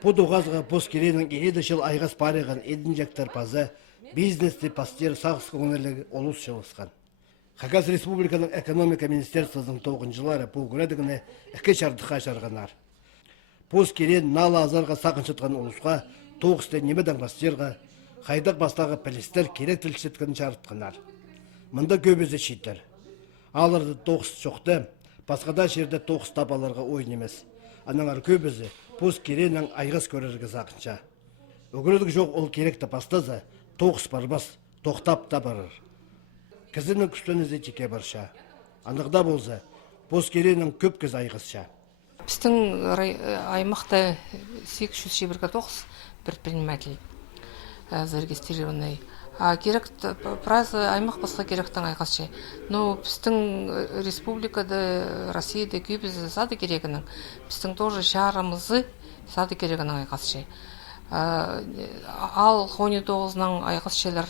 Подуғазға поскеренің едішіл айғас париған едін жақтар пазы, бизнесті пастер сағыз көңірлігі олыс жылысқан. Хагас Республиканың экономика министерствоның 9 жылары пулгурадығыны әкі шардыға шарғанар. Поскерен налы азарға сақыншытқан олысқа, тоғысты немедан бастерға, қайдақ бастағы пәлестер керек тілшеткен шарытқанар. Мұнда көбізі шейтер. Алырды тоғыс шоқты, басқада жерде тоғыс табаларға ойын емес. Анаңар көбізі поскеренің айғыз көрерге сақынша. Өгірдік жоқ ол керекті бастаза, тоғыс барбас, тоқтап та барыр. Кізінің күстөнізі жеке барша. Анықда болса, поскеренің көп кіз айғызша. Біздің аймақта 809 предприниматель зарегистрированный. Керек праз аймақ басқа керектің айғызша. Но біздің республикада, Россияда көбізі сады керегінің. Біздің тоже шарымызы сады керегінің айғызша. Ал 19-нан айғызшалар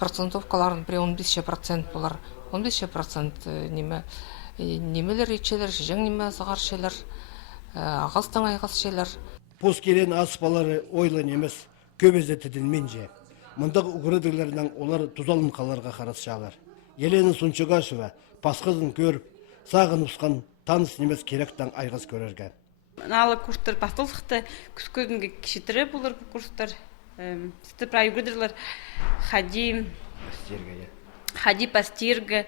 процентовкаларын при 15% болар. 15% немелер етшелер, жең неме зағаршелер, ағыстың айғызшелер. Поскерен аспалары ойлы немес, көбізі теділменже. Мұндағы ұғырыдырлерінің олар тұзалын қаларға қарасшалар. Елені Сұнчығашыва, пасқызын көріп, сағын ұсқан таныс немес керектен айғыз көрерге. Налы курстар пастылсықты күскөзінге кішітірі болыр бұл курстар. Сті прайгудырлар хади пастирге,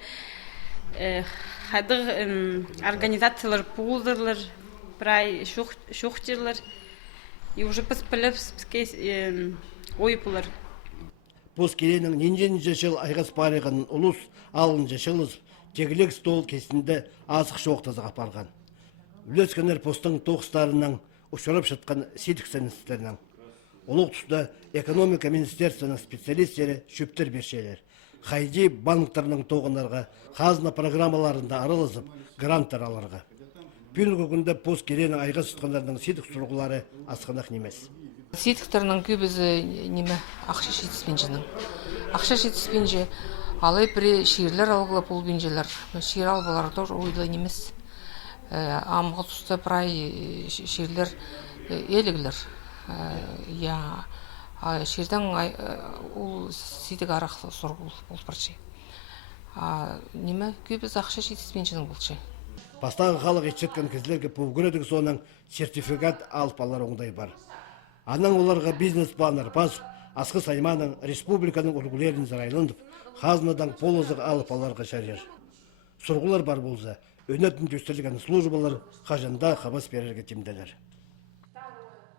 хадық организациялар пулдырлар, прай шухтерлар. И уже поспіліп ой болар. Поскеренің ненжен жешіл айғыз париғанын ұлыс алын жешіліз тегілік стол кесінде азық шоқтазыға парған. Үлескенер постың тоғыстарының ұшырап шытқан сетіксеністерінің. Олық тұста экономика министерствоның специалистері шөптер бершелер. Хайди банктарының тоғынарға қазына программаларында арылызып гранттар алырға. Бүгінгі күнде поскеренің айғыз шытқандарының сетік сұрғылары асқанақ немес. Сетіктерінің көбізі неме ақша жетіспенжінің. Ақша жетіспенже алай бірі ширлер алғылы пол бенжелер. Шир алғылары тоже ойлы немес. Амғы тұста бірай ширлер елігілер. Ширден ол сетік арақ сұрғы бол бірші. Неме көбіз ақша жетіспенжінің болшы. Бастағы халық етшеткен кезлерге пұлгүредік соның сертификат алып алар оңдай бар. Анан оларға бизнес баннер басып, асқы сайманың республиканың үргілерін зарайлындып, қазынадан полозық алып аларға шарер. Сұрғылар бар болса, өнетін көстелген службалар қажында қабас берерге темделер.